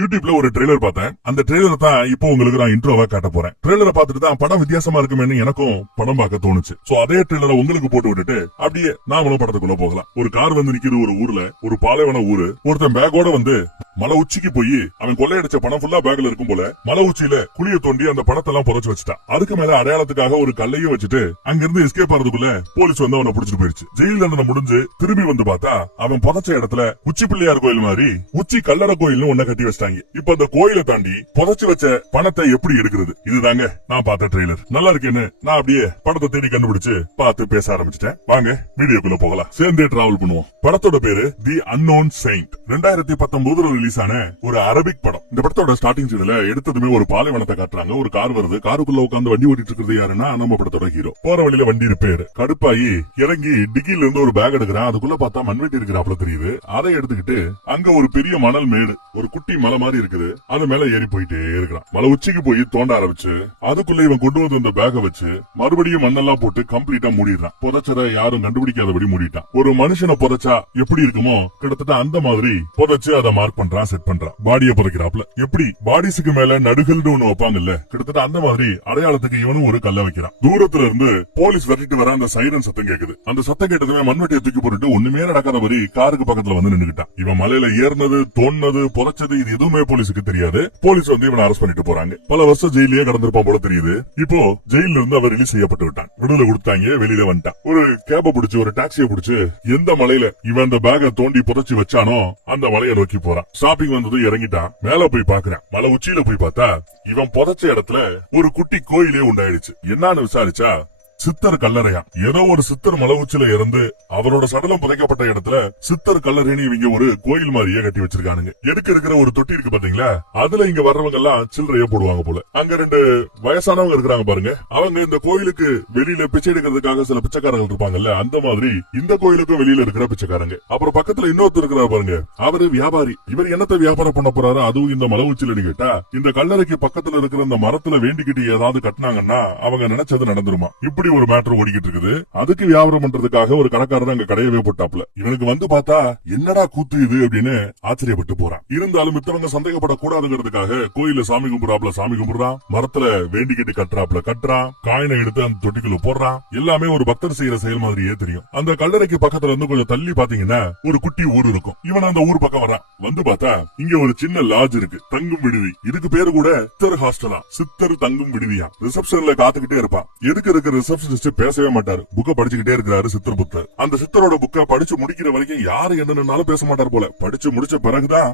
யூடியூப்ல ஒரு ட்ரெய்லர் பார்த்தேன். அந்த ட்ரெய்லர் தான் இப்போ உங்களுக்கு நான் இன்ட்ரோவா காட்ட போறேன். ட்ரெய்லரை பார்த்துட்டு தான் படம் வித்தியாசமா இருக்குமேன்னு எனக்கும் படம் பார்க்க தோணுச்சு. சோ அதே ட்ரெய்லரை உங்களுக்கு போட்டு விட்டுட்டு அப்படியே நாமளும் படத்துக்குள்ள போகலாம். ஒரு கார் வந்து நிக்குது ஒரு ஊர்ல, ஒரு பாலைவன ஊரு. ஒருத்தன் பேக்கோட வந்து மலை உச்சிக்கு போய் அவன் கொள்ளையடிச்ச பணம் ஃபுல்லா பேக்ல இருக்கும் போல மலை உச்சியில குழிய தோண்டி அந்த பணத்தை எல்லாம் புதைச்சு வச்சுட்டான். அதுக்கு மேல அடையாளத்துக்காக ஒரு கல்லையும் வச்சுட்டு அங்கிருந்து எஸ்கேப் ஆறதுக்குள்ள போலீஸ் வந்து அவனை புடிச்சிட்டு போயிருச்சு. ஜெயில் தண்டனை முடிஞ்சு திரும்பி வந்து பார்த்தா அவன் புதைச்ச இடத்துல உச்சி பிள்ளையார் கோயில் மாதிரி உச்சி கல்லற கோயில்னு ஒன்ன கட்டி வச்சிட்டாங்க. இப்ப அந்த கோயிலை தாண்டி புதைச்சு வச்ச பணத்தை எப்படி எடுக்கிறது, இதுதாங்க நான் பார்த்த ட்ரெய்லர். நல்லா இருக்கேன்னு நான் அப்படியே படத்தை தேடி கண்டுபிடிச்சு பார்த்து பேச ஆரம்பிச்சிட்டேன். வாங்க வீடியோக்குள்ள போகலாம், சேர்ந்தே டிராவல் பண்ணுவோம். படத்தோட பேரு தி அன்னோன் செயின்ட். 2019 ரிலீஸ் ஆன ஒரு அரபிக் படம். இந்த படத்தோட ஸ்டார்டிங் சீன்ல எடுத்ததுமே ஒரு பாலைவனத்தை காட்டுறாங்க. ஒரு கார் வருது. காருக்குள்ள உட்கார்ந்து வண்டி ஓட்டிட்டு இருக்கிறது யாருன்னா நம்ம படத்தோட ஹீரோ. போற வழியில வண்டி ரிப்பேர். கடுப்பாயி இறங்கி டிக்கில இருந்து ஒரு பேக் எடுக்கிறான். அதுக்குள்ள பார்த்தா மண்வெட்டி இருக்கிறாப்ல தெரியுது. அதை எடுத்துக்கிட்டு அங்க ஒரு பெரிய மணல் மேடு, ஒரு குட்டி மலை மாதிரி இருக்குது, அது மேல ஏறி போயிட்டே இருக்கிறான். மலை உச்சிக்கு போய் தோண்ட ஆரம்பிச்சு அதுக்குள்ள இவன் கொண்டு வந்து அந்த பேக வச்சு மறுபடியும் மண்ணெல்லாம் போட்டு கம்ப்ளீட்டா மூடிடுறான். புதைச்சதை யாரும் கண்டுபிடிக்காதபடி மூடிட்டான். ஒரு மனுஷனை புதைச்சா எப்படி இருக்குமோ கிட்டத்தட்ட அந்த மாதிரி புதைச்சு அதை மார்க் பண்றான், செட் பண்றான். பாடியை புதைக்கிறாப்ல. எப்படி பாடிஸுக்கு மேல நடுகல்னு ஒண்ணு வைப்பாங்கல்ல, கிட்டத்தட்ட அந்த மாதிரி அடையாளத்துக்கு இவனும் ஒரு கல்ல வைக்கிறான். தூரத்துல இருந்து போலீஸ் வரட்டிட்டு வர அந்த சைரன் சத்தம் கேக்குது. அந்த சத்தம் கேட்டதுமே மண்வெட்டியை தூக்கி போட்டுட்டு ஒண்ணுமே நடக்காத மாதிரி காருக்கு பக்கத்துல வந்து நின்னுக்கிட்டான். இவன் மலையில ஏறினது, தோண்டது, புதைச்சது இது எதுவுமே போலீஸுக்கு தெரியாது. போலீஸ் வந்து இவனை அரெஸ்ட் பண்ணிட்டு போறாங்க. பல வருஷம் ஜெயிலே கடந்திருப்பான் போல தெரியுது. இப்போ ஜெயில இருந்து அவர் ரிலீஸ் செய்யப்பட்டு விட்டான். விடுதலை கொடுத்தாங்க, வெளியில வந்துட்டான். ஒரு கேப பிடிச்சு, ஒரு டாக்ஸியை பிடிச்சு எந்த மலையில இவன் அந்த பேக தோண்டி புதைச்சு வச்சானோ அந்த மலையை நோக்கி போறான். ஷாப்பிங் வந்தது இறங்கிட்டான். மேல போய் பாக்குறான். மலை உச்சியில போய் பார்த்தா இவன் புதைச்ச இடத்துல ஒரு குட்டி கோயிலே உண்டாயிடுச்சு. என்னன்னு விசாரிச்சா சித்தர் கல்லறையா. ஏதோ ஒரு சித்தர் மலை உச்சில இருந்து அவரோட சடலம் புதைக்கப்பட்ட இடத்துல சித்தர் கல்லறைன்னு இவங்க ஒரு கோயில் மாதிரியே கட்டி வச்சிருக்கானுங்க. எடுக்க இருக்கிற ஒரு தொட்டி இருக்கு பாத்தீங்களா, அதுல இங்க வர்றவங்க எல்லாம் சில்லறைய போடுவாங்க போல. அங்க 2 வயசானவங்க இருக்கிறாங்க பாருங்க, அவங்க இந்த கோயிலுக்கு வெளியில பிச்சை எடுக்கிறதுக்காக சில பிச்சைக்காரங்க இருப்பாங்கல்ல, அந்த மாதிரி இந்த கோயிலுக்கும் வெளியில இருக்கிற பிச்சைக்காரங்க. அப்புறம் பக்கத்துல இன்னொருத்தர் இருக்கிறார் பாருங்க, அவரு வியாபாரி. இவர் என்னத்தை வியாபாரம் பண்ண போறாரு, அதுவும் இந்த மலை உச்சில கேட்டா இந்த கல்லறைக்கு பக்கத்துல இருக்கிற இந்த மரத்துல வேண்டிக்கிட்டு ஏதாவது கட்டினாங்கன்னா அவங்க நினைச்சது நடந்துருமா. இப்படி ஒரு மேட்டர் ஓடிக்கிட்டு இருக்குது. அதுக்கு வியாபாரம் பண்றதுக்காக ஒரு கடைக்காரர் அங்க கடையவே போட்டாப்ல. இவனுக்கு வந்து பார்த்தா என்னடா கூத்து இது அப்படின்னு ஆச்சரியப்பட்டு போறான். இருந்தாலும் மித்தவங்க சந்தேகப்படக்கூடாதுங்கிறதுக்காக கோயில சாமி கும்பிடுறாப்ல, சாமி கும்பிடுறான். மரத்துல வேண்டிக்கிட்டு கட்டுறாப்ல, கட்டுறான். காயினை எடுத்து அந்த தொட்டிக்குள்ள போடுறான். எல்லாமே ஒரு பக்தர் செய்யற செயல் மாதிரியே தெரியும். அந்த கல்லறைக்கு பக்கத்துல இருந்து கொஞ்சம் தள்ளி பாத்தீங்கன்னா ஒரு குட்டி ஊர் இருக்கும். இவன் அந்த ஊர் பக்கம் வரான். வந்து பார்த்தா இங்க ஒரு சின்ன லாட்ஜ் இருக்கு, தங்கும் விடுதி. இதுக்கு பேரு கூட சித்தர் ஹாஸ்டலா, சித்தர் தங்கும் விடுதியா. ரிசப்ஷன்ல காத்துக்கிட்டே இருப்பான். எதுக்கு இருக்கிற ரிசப்ஷனிஸ்ட் பேசவே மாட்டாரு. புக்க படிச்சுக்கிட்டே இருக்கிறாரு சித்தர் புத்தர். அந்த சித்தரோட புக்க படிச்சு முடிக்கிற வரைக்கும் யாரு என்னன்னாலும் பேச மாட்டார் போல. படிச்சு முடிச்ச பிறகுதான்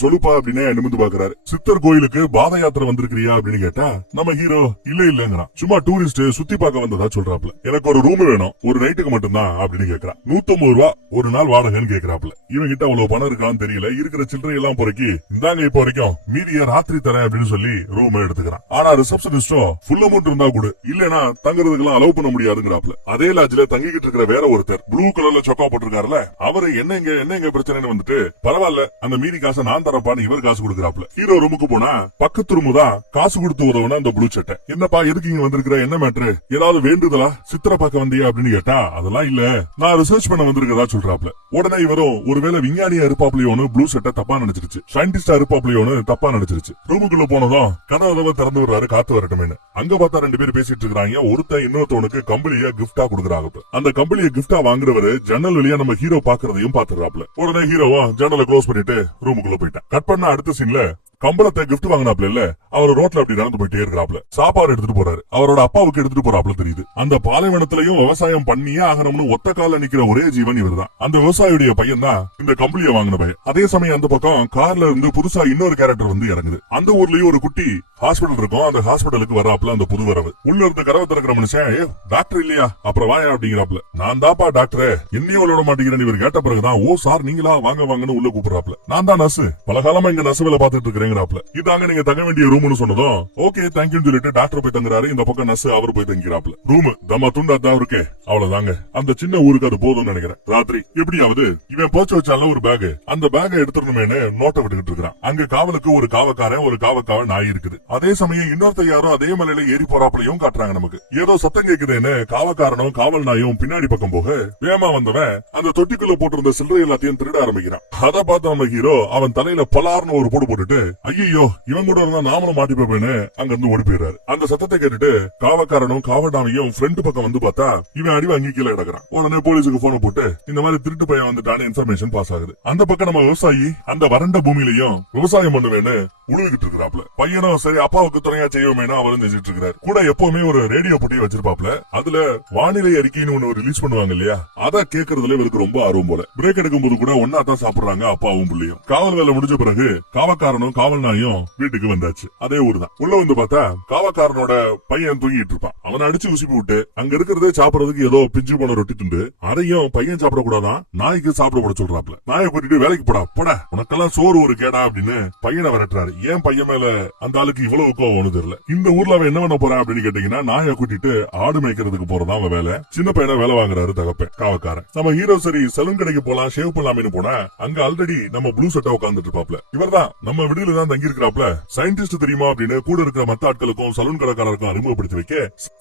சொல்லுப்பா அப்படின்னு நிமிந்து பாக்குறாரு. சித்தர் கோயிலுக்கு பாத யாத்திரை வந்திருக்கிறியா அப்படின்னு கேட்டா நம்ம ஹீரோ இல்ல இல்லங்கிறான். சும்மா டூரிஸ்ட் சுத்தி பார்க்க வந்ததா சொல்றாப்ல. எனக்கு ஒரு ரூம் வேணும், ஒரு நைட்டுக்கு மட்டும்தான் அப்படின்னு கேக்குறான். 150 ரூபா ஒரு நாள் வாடகைன்னு கேக்குறாப்ல. இவன் கிட்ட அவ்வளவு பணம் இருக்கான்னு தெரியல. இருக்கிற சில்லறை எல்லாம் பொறுக்கி இந்தாங்க இப்ப வரைக்கும் மீதிய ராத்திரி தரேன் அப்படின்னு சொல்லி ரூம் எடுத்துக்கிறான். ஆனா ரிசப்ஷனிஸ்டும் ஃபுல் அமௌண்ட் இருந்தா கூட இல்லனா தங்குறதுக்கு எல்லாம் அலோவ் பண்ண முடியாதுங்கிறாப்ல. அதே லாட்ஜ்ல தங்கிக்கிட்டு இருக்கிற வேற ஒருத்தர் ப்ளூ கலர்ல சொக்கா போட்டிருக்காருல, அவரு என்னங்க பிரச்சனைன்னு வந்துட்டு பரவாயில்ல அந்த மீதி காசை நான் தரப்பான்னு இவர் காசு கொடுக்கறாப்ல. ஹீரோ ரூமுக்கு போனா பக்கத்து ரூமு தான் காசு கொடுத்து உதவுன அந்த ப்ளூ சட்டை. என்னப்பா எதுக்கு இங்க வந்திருக்கிற, என்ன மேட்ரு, ஏதாவது வேண்டுதலா, சித்திர பார்க்க வந்தியா அப்படின்னு கேட்டா அதெல்லாம் இல்ல நான் ரிசர்ச் பண்ண வந்திருக்கதா சொல்றாப்ல. உடனே இவரும் ஒருவேளை விஞ்ஞானியா இருப்பாப்லையோன்னு ப்ளூ சட்டை தப்பா நினைச்சிருச்சு, சயின்டிஸ்டா இருப்பாப்லையோன்னு தப்பா நினைச்சிருச்சு. ரூமுக்குள்ள போனதும் கதவை திறந்து விடுறாரு காத்து வரட்டுமே. அங்க பார்த்தா 2 பேர் பேசிட்டு இருக்காங்க. ஒருத்தன் இன்னொருத்தவனுக்கு கம்பளிய கிஃப்டா கொடுக்குறாங்க. அந்த கம்பளிய கிஃப்டா வாங்குறவரு ஜன்னல் வழியா நம்ம ஹீரோ பாக்குறதையும் பாத்துறாப்ல. உடனே ஹீரோவா ஜன்னலை க்ளோஸ் பண்ணிட்டு ரூமுக்குள்ள போயிட்டான். கட் பண்ண அடுத்த சீன்ல கம்பளத்தை கிஃப்ட் வாங்கினாப்ல இல்ல, அவர் ரோட்ல அப்படி நடந்து போயிட்டே இருக்கிறாப்ல. சாப்பாடு எடுத்துட்டு போறாரு. அவரோட அப்பாவுக்கு எடுத்துட்டு போறாப்ல தெரியுது. அந்த பாலைவனத்திலையும் விவசாயம் பண்ணியே ஆகணும்னு ஒத்த கால நிக்கிற ஒரே ஜீவன் இவர் தான். அந்த விவசாயியுடைய பையன் தான் இந்த கம்பளியை வாங்கின பையன். அதே சமயம் அந்த பக்கம் கார்ல இருந்து புதுசா இன்னொரு கேரக்டர் வந்து இறங்குது. அந்த ஊர்லயும் ஒரு குட்டி ஹாஸ்பிடல் இருக்கும். அந்த ஹாஸ்பிடலுக்கு வராப்ல அந்த புது வரவு. உள்ள இருந்து கதவை திறக்கிற மனுஷன் டாக்டர் இல்லையா, அப்புறம் வாயா அப்படிங்கிறாப்ல. நான் தாப்பா டாக்டர், என்னையும் விட மாட்டேங்கிறேன் இவர் கேட்ட பிறகுதான் ஓ சார் நீங்களா வாங்க வாங்கன்னு உள்ள கூப்பிடுறாப்ல. நான் தான் நர்ஸ், பல காலமா இங்க நர்ஸ் வேலை பாத்துட்டு இருக்கிறேங்கிறாப்ல. இதாங்க நீங்க தங்க வேண்டிய ரூம் ரூம்னு சொன்னதும் ஓகே தேங்க்யூ சொல்லிட்டு டாக்டர் போய் தங்குறாரு. இந்த பக்கம் நர்ஸ் அவர் போய் தங்கிறாப்ல. ரூம் தம்மா துண்டா தான் இருக்கே, அவ்வளவுதாங்க. அந்த சின்ன ஊருக்கு அது போதும்னு நினைக்கிறேன். ராத்திரி எப்படியாவது இவன் போச்சு வச்சால ஒரு பேக், அந்த பேக்கை எடுத்துடணுமேனு நோட்டை விட்டுக்கிட்டு இருக்கான். அங்க காவலுக்கு ஒரு காவக்காரன், ஒரு காவக்காவ நாய் இருக்குது. அதே சமயம் இன்னொருத்த யாரும் அதே மலையில ஏறி போறாப்லயும் காட்டுறாங்க நமக்கு. ஏதோ சத்தம் கேக்குதுன்னு காவக்காரனும் காவல் நாயும் பின்னாடி பக்கம் போக வேமா வந்தவன் அந்த தொட்டிக்குள்ள போட்டிருந்த சில்லறை எல்லாத்தையும் திருட ஆரம்பிக்கிறான். அதை பார்த்த நம்ம ஹீரோ அவன் தலையில பலார்னு ஒரு போடு போட்டுட்டு ஐயோ இவன் கூட இருந்தா நாமளும் மாட்டிப்பேன்னு அங்க இருந்து ஓடி போயிடுறாரு. அந்த சத்தத்தை கேட்டுட்டு காவக்காரனும் காவல்நாயும் ஃப்ரெண்ட் பக்கம் வந்து பார்த்தா இவன் அடி வாங்கி கீழே கிடக்குறான். உடனே போலீஸுக்கு போன போட்டு இந்த மாதிரி திருட்டு பையன் வந்துட்டான இன்ஃபர்மேஷன் பாஸ் ஆகுது. அந்த பக்கம் நம்ம விவசாயி அந்த வறண்ட பூமியிலையும் விவசாயம் பண்ணுவேன்னு உழுவிக்கிட்டு இருக்கிறாப்ல. பையனும் சரி அப்பாவுக்கு துணையா செய்வோமேனு அவரும் செஞ்சுட்டு இருக்கிறாரு. கூட எப்பவுமே ஒரு ரேடியோ போட்டியை வச்சிருப்பாப்ல. அதுல வானிலை அறிக்கைன்னு ஒண்ணு ரிலீஸ் பண்ணுவாங்க இல்லையா, அத கேட்கறதுல இவருக்கு ரொம்ப ஆர்வம் போல. பிரேக் எடுக்கும் போது கூட ஒன்னா தான் சாப்பிடுறாங்க அப்பாவும் பிள்ளையும். காவல் வேலை முடிஞ்ச பிறகு காவக்காரனும் காவல் நாயும் வீட்டுக்கு வந்தாச்சு. அதே ஊர் தான். உள்ள வந்து பார்த்தா காவக்காரனோட பையன் தூங்கிட்டு இருப்பான். அவனை அடிச்சு உசிப்பி விட்டு அங்க இருக்கிறதே சாப்பிடறதுக்கு ஏதோ பிஞ்சு போன ரொட்டி துண்டு, அதையும் பையன் சாப்பிட கூடாதான் நாய்க்கு சாப்பிட போட சொல்றாப்ல. நாயை கூட்டிட்டு வேலைக்கு போடா உனக்கெல்லாம் சோறு ஒரு கேடா அப்படின்னு பையனை விரட்டுறாரு. ஏன் பையன் மேல அந்த ஆளுக்கு இவ்வளவு கோவம் தெரியல. இந்த ஊர்ல அவன் என்ன பண்ண போறான் அப்படின்னு கேட்டீங்கன்னா நாயை கூட்டிட்டு ஆடு மேய்க்கிறதுக்கு போறதா அவன் வேலை. சின்ன பையனை வேலை வாங்குறாரு தகப்பேன் காவக்காரன். நம்ம ஹீரோ சரி சலூன் கடைக்கு போலாம் ஷேவ் பண்ணலாம்னு போனா அங்க ஆல்ரெடி நம்ம ப்ளூ சட்டை உட்கார்ந்துட்டு இருப்பாப்ல. இவர்தான் நம்ம விடுதல தான் தங்கி இருக்கிறாப்ல. சயின்டிஸ்ட் தெரியுமா அப்படின்னு கூட இருக்கிற மத்த ஆட்களுக்கும் சலூன் கடைக்காரருக்கும் அறிமுகப்படுத்தி வைக்க,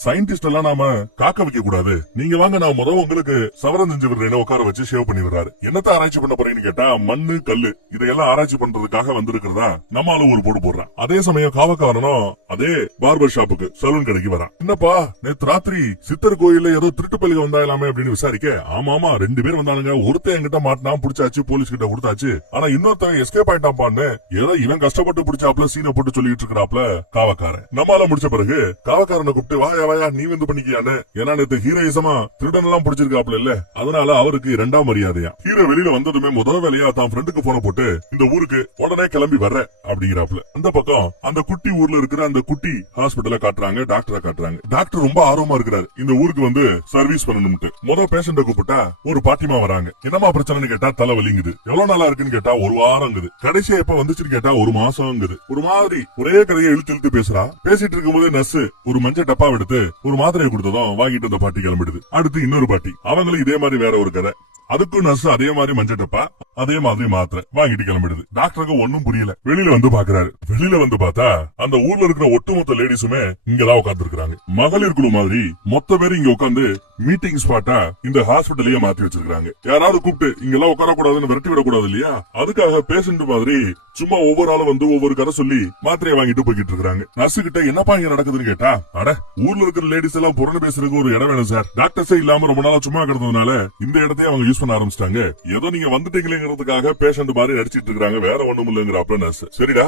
சயின்டிஸ்ட் எல்லாம் நாம காக்க வைக்க கூடாது, நீங்க வாங்க நான் முதல் உங்களுக்கு சவரம் செஞ்சு விடுறேன்னு உட்கார வச்சு ஷேவ் பண்ணி விடுறாரு. என்னத்த ஆராய்ச்சி பண்ண போறீங்கன்னு கேட்டா மண்ணு கல்லு இதையெல்லாம் ஆராய்ச்சி பண்றதுக்காக வந்திருக்கிறதா நம்மால ஒரு போடு போடுறான். அதே சமயம் காவக்காரனும் அதே பார்பர் ஷாப்புக்கு சலூன் கடைக்கு வரான். என்னப்பா நேத்து ராத்திரி சித்தர் கோயில்ல ஏதோ திருட்டு பள்ளிக வந்தாயலாமே அப்படின்னு விசாரிக்க, ஆமா 2 பேர் வந்தானுங்க, ஒருத்தன் என்கிட்ட மாட்டினா புடிச்சாச்சு, போலீஸ் கிட்ட கொடுத்தாச்சு, ஆனா இன்னொருத்தன் எஸ்கேப் ஆயிட்டான்பான்னு ஏதோ இவன் கஷ்டப்பட்டு பிடிச்சாப்ல சீனை போட்டு சொல்லிட்டு இருக்கிறாப்ல காவக்காரன். நம்மால முடிச்ச பிறகு காவக்காரனை கூப்பிட்டு வாயா நீ வந்து பண்ணிக்கியான்னு, ஏன்னா நேத்து ஹீரோயிசமா திருடன் எல்லாம் பிடிச்சிருக்காப்ல இல்ல, அதனால அவருக்கு 2ஆம் மரியாதையா. ஹீரோ வெளியில வந்ததுமே முதல் வேலையா தான் ஃப்ரெண்டுக்கு போன போட்டு இந்த ஊருக்கு உடனே கிளம்பி வர்ற அப்படிங்கிறாப்ல. அந்த பக்கம் அந்த குட்டி ஊர்ல இருக்கிற அந்த குட்டி ஹாஸ்பிட்டல காட்டுறாங்க, டாக்டரை காட்டுறாங்க. டாக்டர் ரொம்ப ஆர்வமா இருக்கிறாரு இந்த ஊருக்கு வந்து சர்வீஸ் பண்ணணும்ட்டு. முதல் பேஷண்ட கூப்பிட்டா ஒரு பாட்டிமா வராங்க. என்னமா பிரச்சனைன்னு கேட்டா தலைவலிங்குது. எவ்வளவு நாளா இருக்குன்னு கேட்டா 1 வாரங்குது. கடைசியா எப்ப வந்துச்சுன்னு கேட்டா 1 மாசம்ங்குது. ஒரு மாதிரி ஒரே கதையை இழுத்து பேசுறா. பேசிட்டு இருக்கும்போது நர்ஸ் ஒரு மஞ்சள் டப்பா எடுத்து ஒரு மாத்திரையை கொடுத்ததும் வாங்கிட்டு அந்த பாட்டி கிளம்பிடுது. அடுத்து இன்னொரு பாட்டி, அவங்களும் இதே மாதிரி வேற ஒரு கதை. அதுக்கும் நர்ஸ் அதே மாதிரி மஞ்சள் டப்பா அதே மாதிரி மாத்திரை வாங்கிட்டு கிளம்பிடுது. டாக்டருக்கு ஒன்னும் புரியல. வெளியில வந்து பாக்குறாரு. வெளியில வந்து பார்த்தா அந்த ஊர்ல இருக்கிற ஒட்டுமொத்த லேடிஸுமே இங்கதான் உட்கார்ந்து இருக்காங்க. மகளிர் குழு மாதிரி மொத்த பேரு இங்க உட்கார்ந்து மீட்டிங் ஸ்பாட்டா இந்த ஹாஸ்பிட்டலையே மாத்தி வச்சிருக்காங்க. யாராவது கூப்பிட்டு இங்கெல்லாம் உட்கார கூடாதுன்னு விரட்டி விடக்கூடாது இல்லையா, அதுக்காக பேஷண்ட் மாதிரி சும்மா ஒவ்வொரு ஆளும் வந்து ஒவ்வொரு கதை சொல்லி மாத்திரையை வாங்கிட்டு போய்கிட்டு இருக்காங்க. நர்ஸ் கிட்ட என்னப்பா இங்க நடக்குதுன்னு கேட்டா, அட ஊர்ல இருக்கிற லேடிஸ் எல்லாம் புறணு பேசுறதுக்கு ஒரு இடம் வேணும் சார், டாக்டர்ஸே இல்லாம ரொம்ப நாளா சும்மா கிடந்ததுனால இந்த இடத்தையே அவங்க யூஸ் பண்ண ஆரம்பிச்சிட்டாங்க. ஏதோ நீங்க வந்துட்டீங்களேங்கிறதுக்காக பேஷண்ட் மாதிரி நடிச்சிட்டு இருக்காங்க, வேற ஒண்ணும் இல்லங்கிறாப்ல நர்ஸ். சரிடா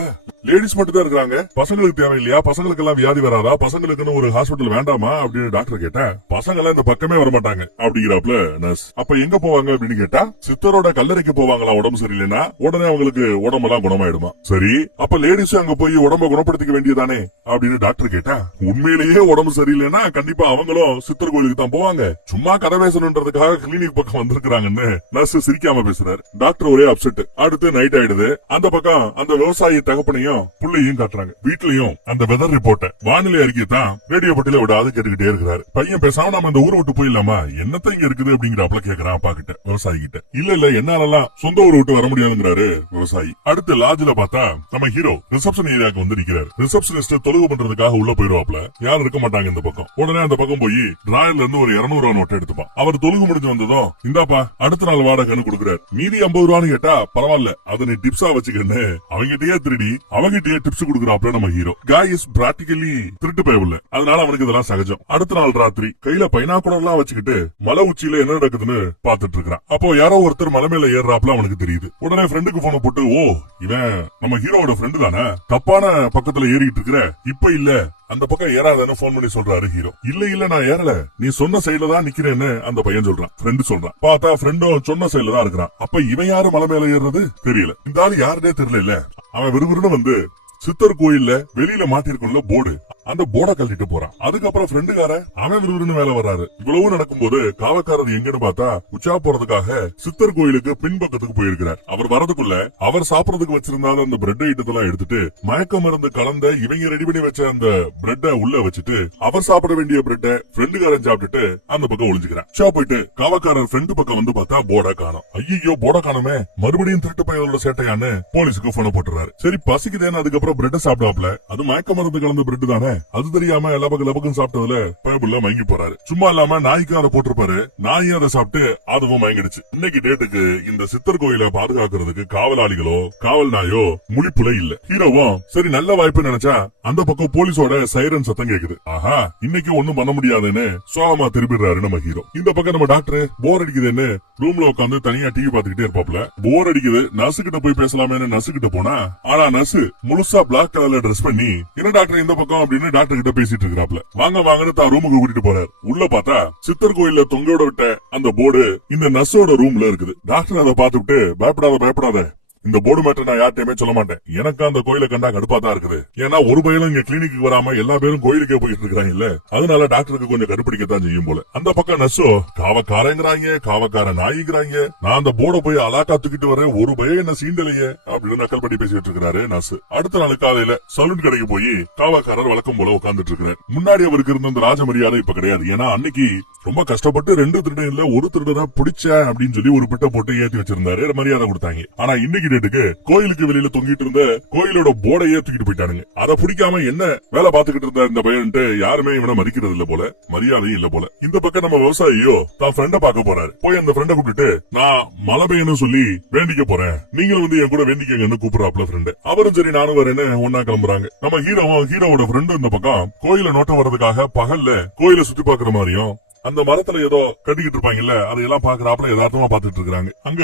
லேடிஸ் மட்டும் தான் இருக்காங்க, பசங்களுக்கு தேவை இல்லையா, பசங்களுக்கு எல்லாம் வியாதி வராதா, பசங்களுக்குன்னு ஒரு ஹாஸ்பிட்டல் வேண்டாமா அப்படின்னு டாக்டர் கேட்டா, பசங்க எல்லாம் இந்த பக்கமே வரமாட்டாங்க அப்படிங்கிறாப்ல நர்ஸ். அப்ப எங்க போவாங்க அப்படின்னு கேட்டா, சித்தரோட கல்லறைக்கு போவாங்களா உடம்பு சரியில்லைன்னா, உடனே அவங்களுக்கு உடம்பெல்லாம் குணமாயிடுமா. சரி அப்ப லேடிஸ் அங்க போய் உடம்ப குணப்படுத்திக்க வேண்டியதானே அப்படின்னு டாக்டர் கேட்டா, உண்மையிலேயே உடம்பு சரியில்லைன்னா கண்டிப்பா அவங்களும் சித்தர் கோயிலுக்கு தான் போவாங்க, சும்மா கதை பேசணுன்றதுக்காக கிளினிக் பக்கம் வந்திருக்காங்கன்னு நர்ஸ் சிரிக்காம பேசுறாரு. டாக்டர் ஒரே அப்செட். அடுத்து நைட் ஆயிடுது. அந்த பக்கம் அந்த விவசாயி தகப்பனையும் புள்ளையும் காட்டுறாங்க. வீட்லயும் அந்த வெதர் ரிப்போர்ட் வானிலை அறிக்கை தான் ரேடியோ பட்டில விடாது கேட்டுக்கிட்டே இருக்கிறாரு. பையன் பேசாம நம்ம அந்த ஊரை விட்டு போயிடலாமா, என்னத்த இங்க இருக்குது அப்படிங்கிறாப்ல கேக்குறான் அப்பா கிட்ட, விவசாயி கிட்ட. இல்ல என்னாலலாம் சொந்த ஊரை விட்டு வர முடியாதுங்கிறாரு விவசாயி. அடுத்து லாட்ஜ்ல பார்த்தா நம்ம ஹீரோ ரிசப்ஷன் ஏரியாவுக்கு வந்து நிக்கிறாரு. ரிசப்ஷனிஸ்ட் தொழுகை பண்றதுக்காக உள்ள போயிருவாப்ல, யாரும் இருக்க மாட்டாங்க இந்த பக்கம். உடனே அந்த பக்கம் போய் டிராயர்ல இருந்து ஒரு 200 ரூபா நோட்டு எடுத்துப்பான். அவர் தொழுகை முடிஞ்சு வந்ததும் இந்தாப்பா அடுத்த நாள் வாடகைன்னு கொடுக்குறாரு. மீதி 50 ரூபான்னு கேட்டா பரவாயில்ல அதை நீ டிப்ஸா வச்சுக்கன்னு அவங்கிட்டயே திருடி அவங்கிட்டயே டிப்ஸ் கொடுக்குறாப்ல நம்ம ஹீரோ. காய் இஸ் பிராக்டிகலி திருட்டு பயவுல, அதனால அவனுக்கு இதெல்லாம் சகஜம். அடுத்த நாள் ராத்திரி கையில பைனாக்குலர் எல்லாம் வச்சுக்கிட்டு மலை உச்சியில என்ன நடக்குதுன்னு பாத்துட்டு இருக்கான். அப்போ யாரோ ஒருத்தர் மலை மேல ஏறாப்ல அவனுக்கு தெரியுது. உடனே ஃப்ரெண்டுக்கு போன போட்டு, ஓ இவன் நம்ம ஹீரோவோட ஃப்ரெண்டு தானே, தப்பான பக்கத்துல ஏறிட்டு இருக்கிற, இப்ப இல்ல அந்த பக்கம் ஏறாதன்னு போன் பண்ணி சொல்றாரு ஹீரோ. இல்ல நான் ஏறல, நீ சொன்ன சைடுல தான் நிக்கிறேன்னு அந்த பையன் சொல்றான். ஃப்ரெண்டு சொல்றான். பார்த்தா ஃப்ரெண்டும் சொன்ன சைடுல தான் இருக்கிறான். அப்ப இவன் யாரு மலை மேல ஏறது தெரியல. இந்த ஆளு யாருன்னே தெரியல. அவன் விறுவிறுன்னு வந்து சித்தர் கோயில்ல வெளியில மாட்டிருக்குள்ள போர்டு, அந்த போர்டை கழட்டிட்டு போறான். அதுக்கப்புறம் ஃப்ரெண்டுக்கார அவன் விறுவிறுன்னு வேலை வர்றாரு. இவ்வளவு நடக்கும்போது காவக்காரர் எங்கன்னு பார்த்தா உச்சா போறதுக்காக சித்தர் கோயிலுக்கு பின்பக்கத்துக்கு போயிருக்கிறார். அவர் வரதுக்குள்ள அவர் சாப்பிடறதுக்கு வச்சிருந்த அந்த பிரெட் ஐட்டத்தெல்லாம் எடுத்துட்டு மயக்க மருந்து கலந்த இவங்க ரெடி பண்ணி வச்ச அந்த பிரெட்டை உள்ள வச்சுட்டு அவர் சாப்பிட வேண்டிய பிரெட்டை ஃப்ரெண்டுக்காரன் சாப்பிட்டுட்டு அந்த பக்கம் ஒளிஞ்சுக்கிறான். போயிட்டு காவக்காரர் ஃப்ரெண்டு பக்கம் வந்து பார்த்தா போர்டை காணோம். ஐயோ போர்டை காணுமே, மறுபடியும் திருட்டு பையனோட சேட்டையான்னு போலீஸுக்கு போன போட்டுறாரு. சரி பசிக்குதேன்னு அதுக்கப்புறம் பிரெட்டை சாப்பிடாப்ல, அது மயக்க மருந்து கலந்த பிரெட் தானே, அது தெரியாம லபக்கும் சாப்பிட்டதுல பேபுள்ள மயங்கி போறாரு. சும்மா இல்லாம நாய்க்கும் அதை போட்டிருப்பாரு, நாயும் அதை சாப்பிட்டு அதுவும் மயங்கிடுச்சு. இன்னைக்கு டேட்டுக்கு இந்த சித்தர் கோயிலை பாதுகாக்கிறதுக்கு காவலாளிகளோ காவல் நாயோ முழிப்புல இல்ல. ஹீரோவும் சரி நல்ல வாய்ப்பு நினைச்சா அந்த பக்கம் போலீஸோட சைரன் சத்தம் கேக்குது. ஆஹா இன்னைக்கு ஒண்ணும் பண்ண முடியாதுன்னு சோகமா திரும்பிடுறாரு நம்ம ஹீரோ. இந்த பக்கம் நம்ம டாக்டர் போர் அடிக்குதுன்னு ரூம்ல உட்காந்து தனியா டிவி பாத்துக்கிட்டே இருப்பாப்ல. போர் அடிக்குது நர்ஸு கிட்ட போய் பேசலாமே நர்ஸு கிட்ட போனா, ஆனா நர்ஸு முழுசா பிளாக் கலர்ல ட்ரெஸ் பண்ணி என்ன டாக்டர் இந்த பக்கம் அப்படின்னு டாக்டர் கிட்ட பேசிட்டு இருக்கிறாப்ல. வாங்கன்னு தான் ரூமுக்கு கூட்டிட்டு போறாரு. உள்ள பார்த்தா சித்தர் கோயில்ல தொங்கோட விட்ட அந்த போர்டு இந்த நர்ஸோட ரூம்ல இருக்குது. டாக்டர் அதை பார்த்துட்டு பயப்படாத இந்த போர்டு மேட்டர் நான் யார்ட்டையுமே சொல்ல மாட்டேன், எனக்கு அந்த கோயிலை கண்டா கடுப்பா தான் இருக்குது. ஏன்னா ஒரு பையனும் இங்க கிளினிக்கு வராம எல்லா பேரும் கோயிலுக்கே போயிட்டு இருக்காங்க இல்ல, அதனால டாக்டருக்கு கொஞ்சம் கடுப்பிடிக்கத்தான் செய்யும் போல. அந்த பக்கம் நர்ஸோ காவக்காரங்கிறாங்க, காவக்கார நாய்ங்கிறாங்க, நான் அந்த போர்டை போய் அலாக்கா தூக்கிட்டு வரேன், ஒரு பையன் என்ன சீண்டலையே அப்படின்னு நக்கல் பண்ணி பேசிட்டு இருக்கிறாரு நர்ஸ். அடுத்த நாள் காலையில சலூன் கடைக்கு போய் காவக்காரர் வழக்கம் போல உட்கார்ந்துட்டு இருக்கிறார். முன்னாடி அவருக்கு இருந்த அந்த ராஜ மரியாதை இப்ப கிடையாது. ஏன்னா அன்னைக்கு ரொம்ப கஷ்டப்பட்டு 2 திருடன் இல்ல ஒரு திருடனை பிடிச்ச அப்படின்னு சொல்லி ஒரு பிட்ட போட்டு ஏத்தி வச்சிருந்தாரு, மரியாதை கொடுத்தாங்க. ஆனா இன்னைக்கு டேட்டுக்கு கோயிலுக்கு வெளியில தொங்கிட்டு இருந்த கோயிலோட போர்டையே தூக்கிட்டு போயிட்டானுங்க. அதை பிடிக்காம என்ன வேலை பாத்துக்கிட்டு இருந்த இந்த பையன்ட்டு யாருமே இவனை மதிக்கிறது இல்ல போல, மரியாதையும் இல்ல போல. இந்த பக்கம் நம்ம விவசாயியோ தான் ஃப்ரெண்ட பாக்க போறாரு. போய் அந்த ஃப்ரெண்ட கூப்பிட்டு நான் மழை பெய்யணும் சொல்லி வேண்டிக்க போறேன், நீங்களும் வந்து என் கூட வேண்டிக்கங்கன்னு கூப்பிடுறாப்ல ஃப்ரெண்டு. அவரும் சரி நானும் வரேன்னு ஒன்னா கிளம்புறாங்க. நம்ம ஹீரோவோட ஃப்ரெண்டு இந்த பக்கம் கோயில நோட்டம் வர்றதுக்காக பகல்ல கோயில சுத்தி பாக்குற மாதிரியும் அந்த மரத்துல ஏதோ கட்டிக்கிட்டு இருப்பாங்கல்ல அதையெல்லாம் பாக்குறாப்புல யதார்த்தமா பாத்துட்டு இருக்காங்க. அங்க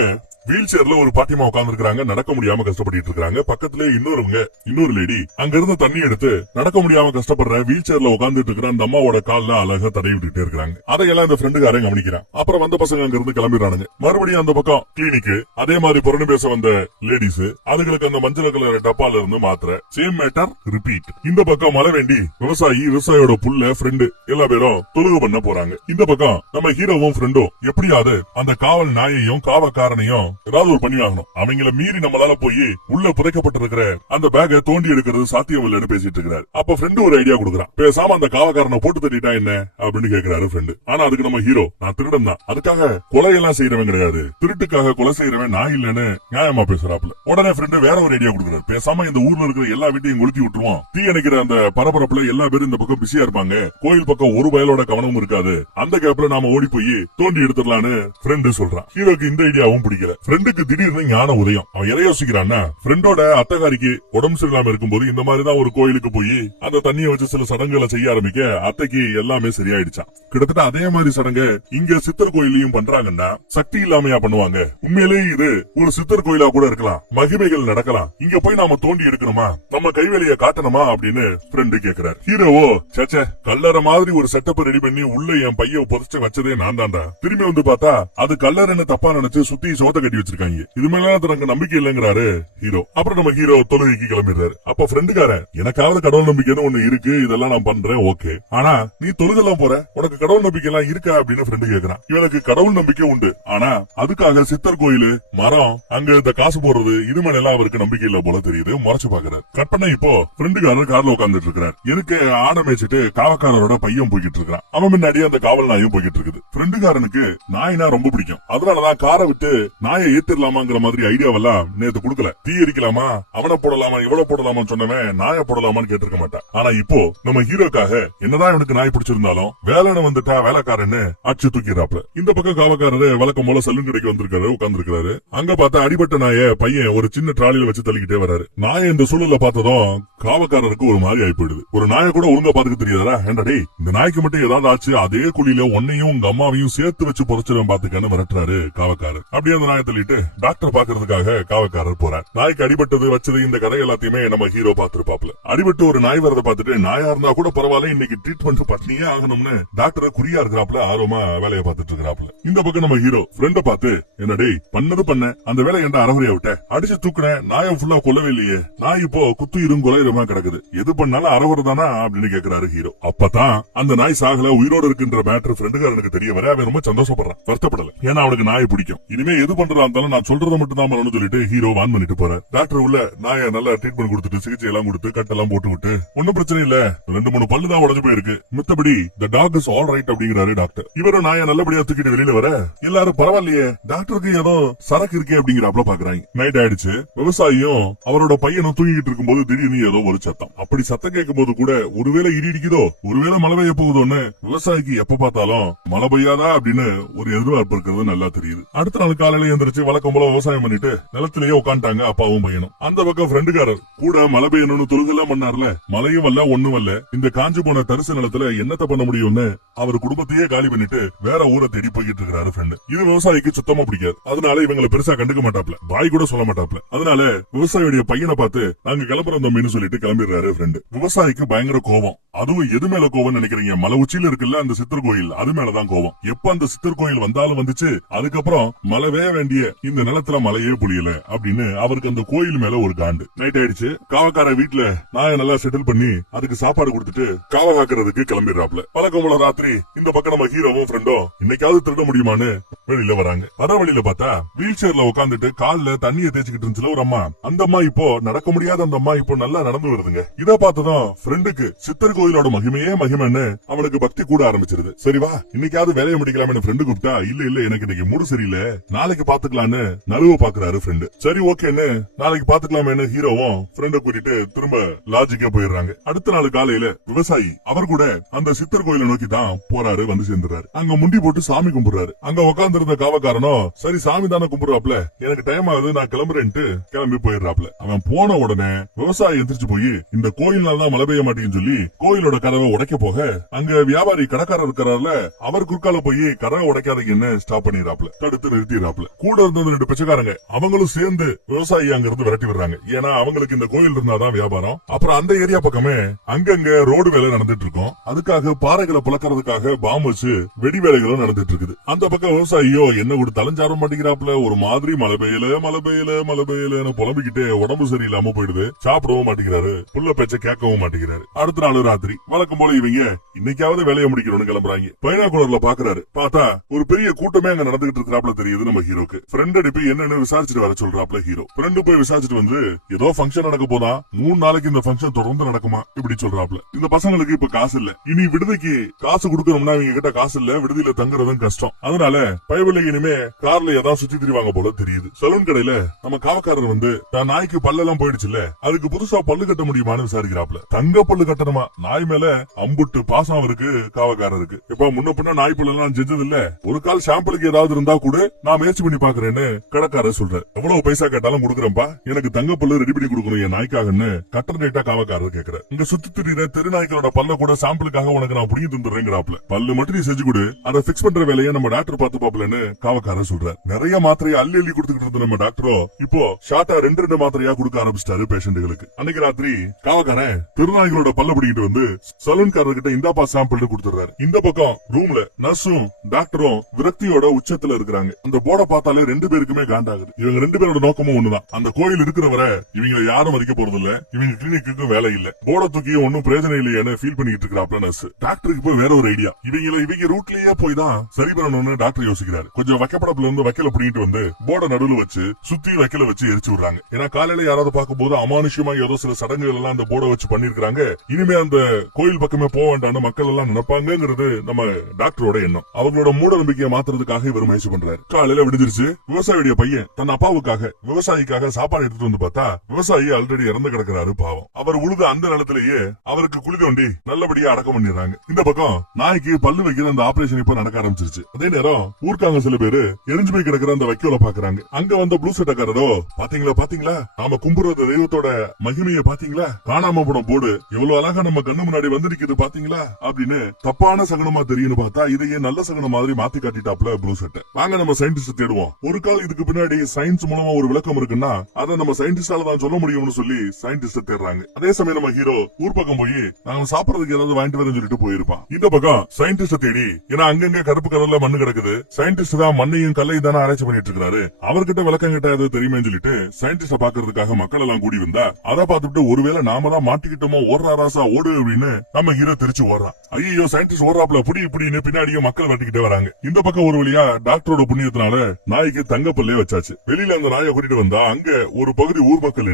வீல் சேர்ல ஒரு பாட்டிமா உட்கார்ந்து இருக்காங்க, நடக்க முடியாம கஷ்டப்பட்டு இருக்காங்க. பக்கத்துல இன்னொரு லேடி அங்க இருந்து தண்ணி எடுத்து நடக்க முடியாம கஷ்டப்படுற வீல் சேர்ல உட்கார்ந்துட்டு இருக்கிற அந்த அம்மாவோட கால்ல அழகா தடவி விட்டுட்டே இருக்காங்க. அதையெல்லாம் இந்த ஃப்ரெண்டுக்காரன் கவனிக்கிறான். அப்புறம் வந்த பசங்க அங்க இருந்து கிளம்பிடுறானுங்க. மறுபடியும் அந்த பக்கம் கிளினிக்கு அதே மாதிரி புறணு பேச வந்த லேடிஸ் அதுகளுக்கு அந்த மஞ்சள் கலர் டப்பால இருந்து மாத்திர சேம் மேட்டர் ரிப்பீட். இந்த பக்கம் மழை வேண்டி விவசாயியோட புள்ள ஃப்ரெண்டு எல்லா பேரும் தொழுகு பண்ண போறாங்க. இந்த பக்கம் நம்ம ஹீரோவும் ஃப்ரெண்டும் எப்படியாவது அந்த காவல் நாயையும் காவக்காரனையும் ஏதாவது ஒரு பண்ணி ஆகணும். அவங்கள மீறி நம்மளால போய் உள்ள புதைக்கப்பட்டிருக்கிற அந்த பேக்கை தோண்டி எடுக்கிறது சாத்தியம் இல்லன்னு பேசிட்டு இருக்கிறாரு. அப்ப ஃப்ரெண்டு ஒரு ஐடியா கொடுக்குறான். பேசாம அந்த காவக்காரனை போட்டு தட்டிட்டா என்ன அப்படின்னு கேக்குறாரு ஃப்ரெண்டு. ஆனா அதுக்கு நம்ம ஹீரோ நான் திருடன் தான், அதுக்காக கொலையெல்லாம் செய்யறவன் கிடையாது, திருட்டுக்காக கொலை செய்யறவன் நான் இல்லன்னு நியாயமா பேசுறாப்ல. உடனே ஃப்ரெண்டு வேற ஒரு ஐடியா கொடுக்குறாரு. பேசாம இந்த ஊர்ல இருக்கிற எல்லா வீட்டையும் கொளுத்தி விட்டுருவோம், தீ அணைக்கிற அந்த பரபரப்புல எல்லா பேரும் இந்த பக்கம் பிஸியா இருப்பாங்க, கோயில் பக்கம் ஒரு பயலோட கவனமும் இருக்காது, அந்த கேப்ல நாம ஓடி போய் தோண்டி எடுத்துடலான்னு ஃப்ரெண்டு சொல்றான். ஹீரோக்கு இந்த ஐடியாவும் பிடிக்கல. ஃப்ரெண்டுக்கு திடீர்னு ஞான உதயம். அவன் எதை யோசிக்கிறான்னா ஃப்ரெண்டோட அத்தைகாரிக்கு உடம்பு சரியில்லாம இருக்கும்போது இந்த மாதிரிதான் ஒரு கோயிலுக்கு போய் அந்த தண்ணியை வச்சு சில சடங்குகளை செய்ய ஆரம்பிக்க அத்தைக்கு எல்லாமே சரியாயிடுச்சான். கிட்டத்தட்ட அதே மாதிரி சடங்கு இங்க சித்தர் கோயிலையும் பண்றாங்கன்னா சக்தி இல்லாமையா பண்ணுவாங்க, உண்மையிலேயே இது ஒரு சித்தர் கோயிலா கூட இருக்கலாம், மகிமைகள் நடக்கலாம், இங்க போய் நாம தோண்டி எடுக்கணுமா, நம்ம கைவேலைய காட்டணுமா அப்படின்னு ஃப்ரெண்டு கேக்குறாரு. ஹீரோவோ சேச்சே கல்லற மாதிரி ஒரு செட்டப் ரெடி பண்ணி உள்ள என் பைய புதைச்சு வச்சதே நான் தான்டா, திரும்பி வந்து பார்த்தா அது கல்லறன்னு தப்பா நினைச்சு சுத்தி சோத்த கட்டி வச்சிருக்காங்க, இது மேல தனக்கு நம்பிக்கை இல்லங்கிறாரு ஹீரோ. அப்புறம் நம்ம ஹீரோ தொழுகைக்கு கிளம்பிடுறாரு. அப்ப ஃப்ரெண்டுக்கார எனக்காவது கடவுள் நம்பிக்கைன்னு ஒண்ணு இருக்கு, இதெல்லாம் நான் பண்றேன் ஓகே, ஆனா நீ தொழுகெல்லாம் போற, உனக்கு கடவுள் நம்பிக்கை எல்லாம் இருக்கா அப்படின்னு ஃப்ரெண்டு கேக்குறான். இவனுக்கு கடவுள் நம்பிக்கை உண்டு, ஆனா அதுக்காக சித்தர் கோயிலு மரம் அங்க இந்த காசு போடுறது இது மேல எல்லாம் அவருக்கு நம்பிக்கை இல்ல போல தெரியுது. முறைச்சு பாக்குறாரு. கற்பனை இப்போ ஃப்ரெண்டுக்காரர் கார்ல உட்கார்ந்துட்டு இருக்காரு. எனக்கு ஆணை மேய்ச்சிட்டு காவக்காரரோட பையன் போய்கிட்டு இருக்கான். அவன் முன்னாடி அந்த காவல் நாயும் போய்கிட்டு இருக்குது. ஃப்ரெண்டுக்காரனுக்கு நாய்னா ரொம்ப பிடிக்கும், அதனாலதான் காரை விட்டு நாயை ஏத்திரலாமாங்கிற மாதிரி ஐடியாவெல்லாம் நேத்து கொடுக்கல. தீ எரிக்கலாமா, அவனை போடலாமா இவ்வளவு போடலாமான்னு சொன்னவன் நாயை போடலாமான்னு கேட்டிருக்க மாட்டான். ஆனா இப்போ நம்ம ஹீரோக்காக என்னதான் இவனுக்கு நாய் பிடிச்சிருந்தாலும் வேலைன்னு வந்துட்டா வேலைக்காரன்னு அச்சு தூக்கிறாப்ல. இந்த பக்கம் காவக்காரரு வழக்கம் போல சலூன் கடைக்கு வந்திருக்காரு, உட்கார்ந்து இருக்காரு. அங்க பார்த்தா அடிபட்ட நாய பையன் ஒரு சின்ன டிராலியில வச்சு தள்ளிக்கிட்டே வராரு. நாயை இந்த சூழல பார்த்ததும் காவக்காரருக்கு ஒரு மாதிரி ஆயி போயிடுது. ஒரு நாயை கூட ஒழுங்கா பாத்துக்க தெரியாதா, ஏண்டா இந்த நாய்க்கு மட்டும் ஏதாவது ஆச்சு அதே குழியில உன்னையும் உங்க அம்மாவையும் சேர்த்து வச்சு புதைச்சிடும் பாத்துக்கன்னு மிரட்டுறாரு காவக்காரர். அப்படியே அந்த நாயை தள்ளிட்டு டாக்டர் பாக்குறதுக்காக காவக்காரர் போறார். நாய்க்கு அடிபட்டது வச்சது இந்த கதை எல்லாத்தையுமே நம்ம ஹீரோ பாத்துருப்பாப்ல. அடிபட்டு ஒரு நாய் வரத பாத்துட்டு நாயா இருந்தா கூட பரவாயில்ல இன்னைக்கு ட்ரீட்மெண்ட் பட்னியே ஆகணும்னு டாக்டர் குறியா இருக்கிறாப்ல, ஆர்வமா வேலையை பார்த்துட்டு இருக்கிறாப்ல. இந்த பக்கம் நம்ம ஹீரோ ஃப்ரெண்ட பார்த்து என்னடே பண்ணது பண்ண அந்த வேலை என்ற அறகுறையா விட்ட, அடிச்சு தூக்குன நாயை ஃபுல்லா கொல்லவே இல்லையே, நாய் இப்போ குத்து இருங்கொலை சரீரமா கிடக்குது, எது பண்ணாலும் அரவரதானா அப்படின்னு கேக்குறாரு ஹீரோ. அப்பதான் அந்த நாய் சாகல, உயிரோடு இருக்கின்ற மேட்டர் ஃப்ரெண்டுக்காரனுக்கு தெரிய வர அவன் ரொம்ப சந்தோஷப்படுறான், வருத்தப்படல. ஏன்னா அவனுக்கு நாயை பிடிக்கும். இனிமே எது பண்றதா இருந்தாலும் நான் சொல்றதை மட்டும் தான் பண்ணணும்னு சொல்லிட்டு ஹீரோ வான் பண்ணிட்டு போறாரு. டாக்டர் உள்ள நாயை நல்லா ட்ரீட்மெண்ட் கொடுத்துட்டு சிகிச்சை எல்லாம் கொடுத்து கட்டெல்லாம் போட்டு விட்டு ஒன்னும் பிரச்சனை இல்ல, 2-3 பல்லு தான் உடஞ்சு போயிருக்கு, மித்தபடி தி டாக் இஸ் ஆல் ரைட் அப்படிங்கிறாரு டாக்டர். இவரும் நாயை நல்லபடியா தூக்கிட்டு வெளியில வர எல்லாரும் பரவாயில்லையே, டாக்டருக்கு ஏதோ சரக்கு இருக்கே அப்படிங்கிறாப்ல பாக்குறாங்க. நைட் ஆயிடுச்சு. விவசாயியும் அவரோட பையனும் தூங்கிட்டு இருக்கும்போது திடீர்னு ஏதோ ஒரு சத்தம். அப்படி சத்தம் கேட்கும் போது கூட ஒருவேளை இடி இடிக்குதோ, ஒருவேளை மழை பெய்ய போகுதோன்னு விவசாயிக்கு எப்ப பார்த்தாலும் மழை பெய்யாதா அப்படின்னு ஒரு எதிர்பார்ப்பு இருக்கிறது நல்லா தெரியுது. அடுத்த நாள் காலையில எந்திரிச்சு வழக்கம் போல விவசாயம் பண்ணிட்டு நிலத்திலேயே உட்காந்துட்டாங்க அப்பாவும் பையனும். அந்த பக்கம் ஃப்ரெண்டுக்காரர் கூட மழை பெய்யணும்னு தொழுகெல்லாம் பண்ணார்ல, மழையும் வரல ஒண்ணும் வரல. இந்த காஞ்சு போன தரிசு நிலத்துல என்னத்த பண்ண முடியும்னு அவர் குடும்பத்தையே காலி பண்ணிட்டு வேற ஊரை தேடி போய்கிட்டு இருக்கிறாரு ஃப்ரெண்டு. இது விவசாயிக்கு சுத்தமா பிடிக்காது. அதனால இவங்களை பெருசா கண்டுக்க மாட்டாப்ல, பாய் கூட சொல்ல மாட்டாப்ல. அதனால விவசாயியுடைய பையனை பார்த்து நாங்க கிளம்புறோம் தம்பின்னு சொல்லிட்டு கிளம்பிடுறாரு ஃப்ரெண்டு. விவசாயிக்கு பயங்கர கோபம். அதுவும் எது மேல கோவம் நினைக்கிறீங்க? மலை உச்சியில இருக்குல்ல அந்த சித்தர் கோயில், அது மேலதான் கோவம். எப்ப அந்த சித்தர் கோயில் வந்தாலும் வந்துச்சு, அதுக்கப்புறம் மழைவே வேண்டிய இந்த நிலத்துல மழையே புரியல அப்படின்னு அவருக்கு அந்த கோயில் மேல ஒரு காண்டு. நைட் ஆயிடுச்சு. காவக்கார வீட்டுல நாயை நல்லா செட்டில் பண்ணி அதுக்கு சாப்பாடு கொடுத்துட்டு காவ காக்கிறதுக்கு கிளம்பிடுறாப்ல. வழக்கம் போல ராத்திரி இந்த பக்கம் நம்ம ஹீரோவும் ஃப்ரெண்டும் இன்னைக்காவது திருட முடியுமான்னு வெளியில வராங்க. வர வழியில பார்த்தா வீல் சேர்ல உட்காந்துட்டு கால்ல தண்ணியை தேய்ச்சிக்கிட்டு இருந்துச்சுல ஒரு அம்மா. அந்த அம்மா இப்போ நடக்க முடியாத அந்த அம்மா இப்போ நல்லா நடந்து வருதுங்க. இத பார்த்ததும் ஃப்ரெண்டுக்கு சித்தர் கோயிலோட மகிமையே மகிமைன்னு அவனுக்கு பக்தி கூட ஆரம்பிச்சிருது. சரிவா இன்னைக்காவது வேலையை முடிக்கலாம்னு ஃப்ரெண்டு கூப்பிட்டா, இல்ல எனக்கு இன்னைக்கு மூடு சரியில்லை, நாளைக்கு பாத்துக்கலான்னு நழுவ பாக்குறாரு ஃப்ரெண்டு. சரி ஓகேன்னு நாளைக்கு பாத்துக்கலாமேன்னு ஹீரோவும் ஃப்ரெண்ட கூட்டிட்டு திரும்ப லாட்ஜுக்கே போயிடுறாங்க. அடுத்த நாள் காலையில விவசாயி அவர் கூட அந்த சித்தர் கோயிலை நோக்கி தான் போறாரு. வந்து சேர்ந்துறாரு. அங்க முண்டி போட்டு சாமி கும்பிடுறாரு. அங்க உட்கார்ந்து இருந்த காவக்காரனும் சரி சாமி தானே கும்பிடுறாப்ல, எனக்கு டைம் ஆகுது நான் கிளம்புறேன்ட்டு கிளம்பி போயிடுறாப்ல. அவன் போன உடனே விவசாயி எந்திரிச்சு போய் இந்த கோயில்னால தான் மழை பெய்ய மாட்டேங்குன்னு சொல்லி கோயிலோட கதவை உடைக்க போக, அங்க வியாபாரி கடைக்காரர் இருக்கிறார்ல, அவர் குறுக்கால போய் கதவை உடைக்காதீங்கன்னு ஸ்டாப் பண்ணிடுறாப்ல, தடுத்து நிறுத்திடுறாப்ல. கூட இருந்த 2 பிச்சைக்காரங்க அவங்களும் சேர்ந்து விவசாயி அங்க இருந்து விரட்டி விடுறாங்க. ஏன்னா அவங்களுக்கு இந்த கோயில் இருந்தாதான் வியாபாரம். அப்புறம் அந்த ஏரியா பக்கமே அங்கங்க ரோடு வேலை நடந்துட்டு இருக்கும். அதுக்காக பாறைகளை புழக்கிறதுக்காக பாம்பு வச்சு வெடி வேலைகளும் நடந்துட்டு இருக்குது. அந்த பக்கம் விவசாயியோ என்ன கூட தலைஞ்சாரம் மாட்டேங்கிறாப்ல, ஒரு மாதிரி மழை பெய்யலன்னு புலம்பிக்கிட்டே உடம்பு சரியில்லாம போயிடுது. சாப்பிடவும் மாட்டேங்கிறாரு, புள்ள பேச்ச கேட்கவும் மாட்டேங்கிறாரு. அடுத்த நாள் ராத்திரி வழக்கம் போல இவங்க இன்னைக்காவது வேலையை முடிக்கணும்னு கிளம்புறாங்க. பைனாகுலர்ல பாக்குறாரு. பார்த்தா ஒரு பெரிய கூட்டமே அங்க நடந்துகிட்டு இருக்கிறாப்ல தெரியுது நம்ம ஹீரோக்கு. ஃப்ரெண்ட் அனுப்பி என்னன்னு விசாரிச்சுட்டு வர சொல்றாப்ல ஹீரோ. ஃப்ரெண்டு போய் விசாரிச்சுட்டு வந்து ஏதோ ஃபங்க்ஷன் நடக்க போதா, 3 நாளைக்கு இந்த ஃபங்க்ஷன் தொடர்ந்து நடக்குமா இப்படி சொல்றாப்ல. இந்த பசங்களுக்கு இப்ப காசு இல்ல, இனி விடுதிக்கு காசு கொடுக்கணும்னா இவங்க கிட்ட காசு இல்ல, விடுதியில தங்குறதும் கஷ்டம். அதனால பயவில்லை இனிமே கார்ல ஏதாவது சுத்தி திரிவாங்க போல தெரியுது. சலூன் கடையில நம்ம காவக்காரர் வந்து தான் நாய்க்கு பல்லெல்லாம் போயிடுச்சுல்ல, அதுக்கு புதுசா பல்லு கட்ட முடியுமான்னு விசாரிக்கிறாப்ல. தங்க பல்லு கட்டணுமா? நாய் மேல அம்புட்டு பாசம் இருக்கு காவக்காரருக்கு. இப்ப முன்ன பின்ன நாய் பல்லு எல்லாம் செஞ்சது இல்ல, ஒரு கால் சாம்பிளுக்கு ஏதாவது இருந்தா கூட நான் முயற்சி பண்ணி பாக்குறேன்னு கடைக்காரர் சொல்ற. எவ்வளவு பைசா கேட்டாலும் கொடுக்குறேன்பா, எனக்கு தங்க பல்லு ரெடி பண்ணி கொடுக்கணும் என் நாய்க்காகன்னு கட்டர் ரேட்டா காவக்காரர் கேக்குற. இங்க சுத்தி திரிகிற தெருநாய்களோட பல்ல கூட சாம்பிளுக்காக உனக்கு நான் புடிங்கி தந்துடுறேங்கிறாப்ல. பல்லு மட்டும் நீ செஞ்சு கொடு, அதை பிக்ஸ் பண்ற வேலையை நம்ம டாக்டர் பார்த்து பாப்பலன்னு காவக்காரர் சொல்ற. நிறைய மாத்திரையை அள்ளி அள்ளி கொடுத்துக்கிட்டு இருந்த நம்ம டாக்டரோ இப்போ ஷார்ட்டா 2 மாத்திரையா கொடுக்க ஆரம்பிச்சிட்டாரு பேஷண்ட்டுகளுக்கு. அன்னைக்கு ராத்திரி காவக்காரன் திருநாய்களோட பல்ல பிடிக்கிட்டு வந்து சலூன்காரர்கிட்ட இந்தாப்பா சாம்பிள் கொடுத்துறாரு. இந்த பக்கம் ரூம்ல நர்ஸும் டாக்டரும் விரக்தியோட உச்சத்துல இருக்கிறாங்க. அந்த போர்டை பார்த்தாலே 2 பேருக்குமே காண்டாகுது. இவங்க 2 பேரோட நோக்கமும் ஒண்ணுதான், அந்த கோயில் இருக்கிறவரை இவங்களை யாரும் மதிக்க போறது இல்ல, இவங்க கிளினிக்கு வேலை இல்ல, போர்டை தூக்கி ஒன்னும் பிரயோஜனம் இல்லையான்னு ஃபீல் பண்ணிட்டு இருக்கிறாப்ல நர்ஸ். டாக்டருக்கு போய் வேற ஒரு ஐடியா, இவங்க ரூட்லயே போய் தான் சரி பண்ணணும்னு டாக்டர் யோசிக்கிறாரு. கொஞ்சம் வைக்கப்படப்புல இருந்து வைக்கல பிடிக்கிட்டு வந்து போர்டை நடுவுல வச்சு சுத்தி வைக்கல வச்சு எரிச்சு விடுறாங்க. ஏன்னா காலையில யாராவது பார்க்கும் போது அமானுஷ்யமா ஏதோ சில சடங்குகள் எல்லாம் அந்த போர்டை வச்சு பண்ணிருக்காங்க, இனிமே அந்த கோயில் பக்கமே போக வேண்டாம்னு மக்கள் எல்லாம் நினைப்பாங்கிறது நம்ம டாக்டரோட எண்ணம். அவங்களோட மூட நம்பிக்கையை மாத்துறதுக்காக இவர் முயற்சி பண்றாரு. காலையில விடுஞ்சிருச்சு. விவசாயியுடைய பையன் தன் அப்பாவுக்காக விவசாயிக்காக சாப்பாடு எடுத்துட்டு வந்து பார்த்தா விவசாயி ஆல்ரெடி இறந்து கிடக்கிறாரு பாவம். அவர் உழுது அந்த நிலத்திலேயே அவருக்கு குழி தோண்டி நல்லபடியா அடக்கம் பண்ணிடுறாங்க. இந்த பக்கம் நாய்க்கு பல்லு வைக்கிற அந்த ஆபரேஷன் இப்ப நடக்க ஆரம்பிச்சிருச்சு. அதே நேரம் ஊர்க்காங்க சில பேரு எரிஞ்சு போய் கிடக்கிற அந்த வைக்கோல பாக்குறாங்க. அங்க வந்த ப்ளூ சட்டக்காரரோ பாத்தீங்களா நாம கும்புறது தெய்வத்தோட மகிமையை பாத்தீங்களா, காணாம போன போர்டு எவ்வளவு அழகா நம்ம கண்ணு முன்னாடி வந்து நிக்குது பாத்தீங்களா அப்படின்னு தப்பான சகுனமா தெரியும்னு பார்த்தா இதையே நல்ல சகுனம் மாதிரி மாத்தி காட்டிட்டாப்ல ப்ளூ ஷர்ட். வாங்க நம்ம சயின்டிஸ்ட் தேடுவோம். ஒரு கால் இதுக்கு பின்னாடி சயின்ஸ் மூலமா ஒரு விளக்கம் இருக்குன்னா அதை நம்ம சயின்டிஸ்டால தான் சொல்ல முடியும்னு சொல்லி சயின்டிஸ்ட் தேடுறாங்க. அதே சமயம் நம்ம ஹீரோ ஊர் பக்கம் போய் நாங்க சாப்பிடறதுக்கு ஏதாவது வாங்கிட்டு வரேன்னு சொல்லிட்டு போயிருப்பான். இந்த பக்கம் சயின்டிஸ்ட் தேடி ஏன்னா அங்கங்க கருப்பு கலர்ல மண்ணு கிடக்குது. சயின்டிஸ்ட் தான் மண்ணையும் கல்லையும் தானே ஆராய்ச்சி பண்ணிட்டு இருக்காரு. அவர்கிட்ட விளக்கம் கிட்ட தெரியுமே சொல்லிட்டு சயின்டிஸ்ட பாக்குறதுக்காக மக்கள் எல்லாம் கூடி வந்தா அதை பார்த்துட்டு ஒருவேளை நாம தான் மாட்டிக்கிட்டோமோ ஓடுறா ராசா ஓடு அப்படின்னு நம்ம ஹீரோ திருச்சி ஓடுறான். ஐயோ சயின்டிஸ்ட் ஓடுறாப்ல புடி இப்படின்னு பின்னாடியும் மக்கள் வெட்டிக்கிட்டே வராங்க. இந்த பக்கம் ஒரு வழியா டாக்டரோட புண்ணியத்தினால நாய்க்கு தங்கப்பல்லே வச்சாச்சு. வெளியில அந்த நாயை கூட்டிட்டு வந்தா அங்க ஒரு பகுதி ஊர் மக்கள்